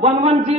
110,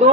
2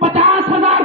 50,000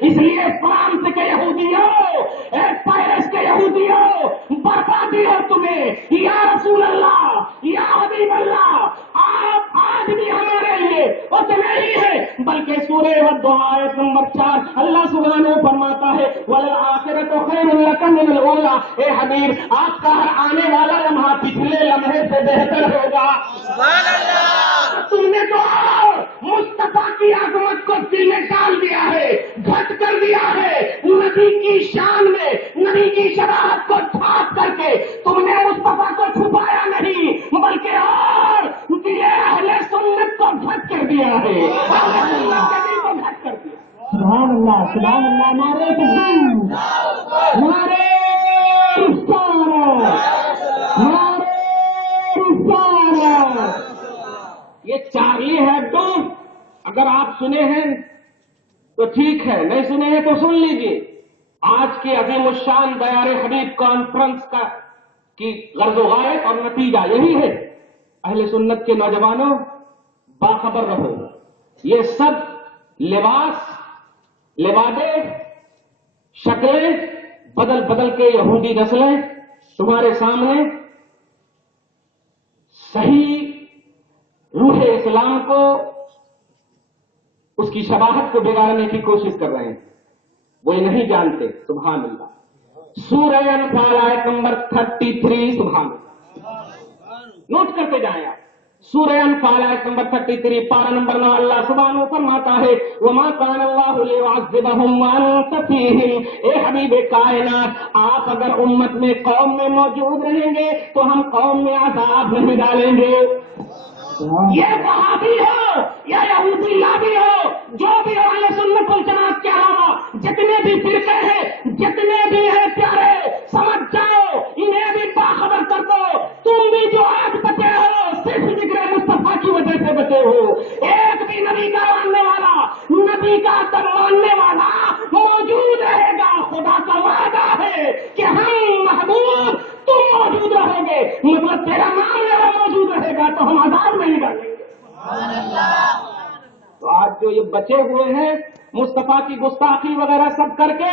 اس لیے فرانس کے یہودیوں، پیرس کے یہودیوں، بربادی ہو تمہیں یا رسول اللہ، یا حبیب اللہ، آپ آج بھی ہمارے لیے اتنے ہی ہیں، بلکہ سورہ والضحیٰ آیت نمبر 4 اللہ سبحانہ فرماتا ہے وَلَلْآخِرَةُ خَيْرٌ لَكَ مِنَ الْأُولَىٰ، اے حبیب آپ کا ہر آنے والا لمحہ پچھلے لمحے سے بہتر ہوگا۔ سبحان اللہ۔ تم نے تو مصطفیٰ کی عظمت کو دل میں ڈال دیا ہے، گھٹ کر دیا ہے، نبی کی شان میں نبی کی شرافت کو ڈھانپ کر کے تم نے مصطفیٰ کو چھپایا نہیں بلکہ اور یہ اہل سنت کو گھٹ کر دیا ہے، اہل سنت کے دل کو گھٹ کر دیا۔ سبحان اللہ، سبحان اللہ، نعرہ تکبیر، نعرہ رسالت، نعرہ رسالت۔ یہ چارلی ہیبڈو اگر آپ سنے ہیں تو ٹھیک ہے، نہیں سنے ہیں تو سن لیجیے۔ آج کے عظیم الشان دیار حبیب کانفرنس کی غرض و غایت اور نتیجہ یہی ہے، اہل سنت کے نوجوانوں باخبر رہو، یہ سب لبادے شکلیں بدل بدل کے یہودی نسلیں تمہارے سامنے صحیح روح اسلام کو، اس کی شباہت کو بگاڑنے کی کوشش کر رہے ہیں، وہ یہ نہیں جانتے۔ سبحان اللہ۔ سورہ انفال آیت نمبر 33، سبحان اللہ، نوٹ کرتے جائیں آپ۔ سورہ انفال آیت نمبر 33 پارہ نمبر 9 اللہ سبحانہ فرماتا ہے وَمَا كَانَ اللَّهُ لِيُعَذِّبَهُمْ وَأَنْتَ فِيهِمْ، اے حبیب کائنات آپ اگر امت میں قوم میں موجود رہیں گے تو ہم قوم میں عذاب نہیں ڈالیں گے۔ یہ وہابی ہو یا یہودی لابی ہو، جو بھی ہو اہل سنت والجماعت کے علاوہ جتنے بھی فرقے ہیں، جتنے بھی ہیں پیارے، سمجھ جاؤ انہیں بھی باخبر کر دو، تم بھی جو آج بچے ہو صرف ذکر مصطفیٰ کی وجہ سے بچے ہو۔ ایک بھی نبی کا ماننے والا، نبی کا تر ماننے والا موجود رہے گا، خدا کا وعدہ ہے کہ ہم محبوب تم موجود رہو گے، مطلب تیرا نام اگر موجود رہے گا تو ہم عذاب نہیں ڈالیں گے۔ تو آج جو یہ بچے ہوئے ہیں مصطفیٰ کی گستاخی وغیرہ سب کر کے،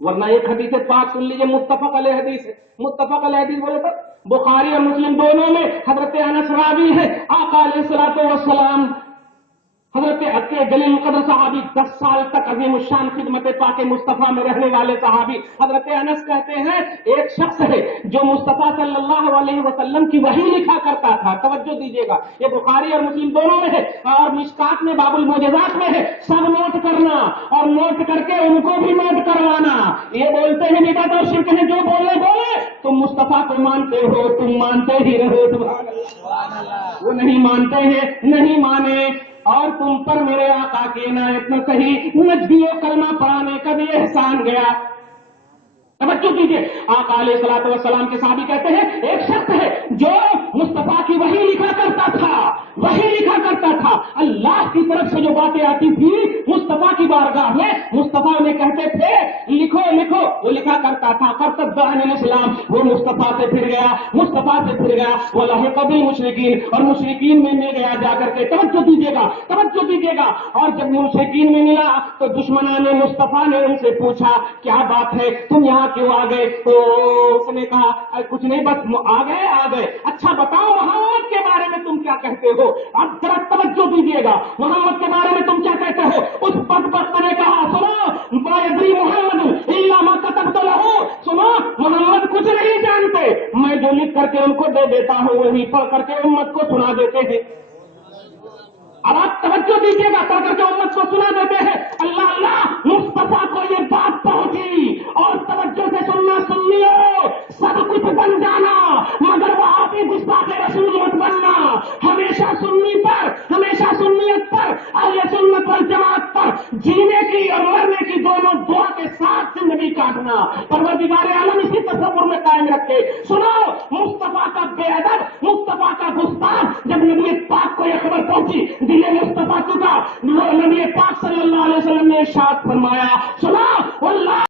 ورنہ ایک حدیث پاک سن لیجیے، متفق علیہ حدیث ہے، متفق علیہ حدیث بولے تو بخاری اور مسلم دونوں میں حضرت انس راوی ہے، آقا علیہ الصلوۃ والسلام حضرت جلیل القدر صحابی 10 سال تک عظیم الشان خدمت پاک مصطفیٰ میں رہنے والے صحابی حضرت انس کہتے ہیں ایک شخص ہے جو مصطفیٰ صلی اللہ علیہ وسلم کی وحی لکھا کرتا تھا، توجہ دیجیے گا، یہ بخاری اور مسلم دونوں میں ہے اور مشکات میں باب المعجزات میں ہے، سب نوٹ کرنا اور نوٹ کر کے ان کو بھی نوٹ کروانا۔ یہ بولتے ہیں بدعت اور شرک ہے، جو بولے تم مصطفیٰ کو مانتے ہو، تم مانتے ہی رہو، سبحان اللہ، وہ نہیں مانتے ہیں، نہیں مانے، اور تم پر میرے آقا کی عنایت نہ صحیح نجدیوں کلمہ پڑھانے کا بھی احسان گیا۔ توجہ کیجیے، آقا علیہ الصلوۃ والسلام کے صحابی کہتے ہیں ایک شخص ہے جو مصطفیٰ کی وحی لکھا کرتا تھا، وحی لکھا کرتا تھا، اللہ کی طرف سے جو باتیں آتی تھی مصطفیٰ کی بارگاہ میں مصطفیٰ نے کہتے تھے لکھو لکھو، وہ لکھا کرتا تھا، فرتد عن الاسلام، وہ مصطفیٰ سے پھر گیا، مصطفیٰ سے پھر گیا، ولحق بالمشرکین، اور مشرکین میں گیا جا کر کے، توجہ دیجیے گا، توجہ دیجیے گا، اور جب مشرکین میں ملا تو دشمنان مصطفیٰ نے ان سے پوچھا کیا بات ہے تم یہاں کیوں آ گئے؟ تو اس نے کہا کچھ نہیں، بس آ گئے۔ اچھا بتاؤ محمد کے بارے میں تم کیا کہتے ہو؟ اب ذرا توجہ دیجیے گا، محمد کے بارے میں تم کیا کہتے ہو؟ اس بدبخت نے کہا سنو ما یدری محمد الا ما كتبت له، سنو محمد کچھ نہیں جانتے، میں جو لکھ کر کے ان کو دے دیتا ہوں وہی پڑھ کر کے امت کو سنا دیتے ہیں۔ اب آپ توجہ دیجیے گا، پڑھ کر کے امت کو سنا دیتے ہیں۔ اللہ اللہ، مصطفیٰ کو یہ بات پہنچی اور توجہ سے سننا، سن لیو، سب کچھ بن جانا مگر وہاں بھی گستاخ رسول مت بننا، ہمیشہ سنی پر، ہمیشہ سنیت پر، اہل سنت والجماعت پر جینے کی اور مرنے کی دونوں دعا کے ساتھ زندگی کاٹنا، پروردگار عالم اسی تصور میں قائم رکھے۔ سنو مصطفیٰ کا بے ادب، مصطفیٰ کا گستاخ، جب نبی پاک کو یہ خبر پہنچی دل مصطفیٰ کا، نبی پاک صلی اللہ علیہ وسلم نے ارشاد فرمایا سنا واللہ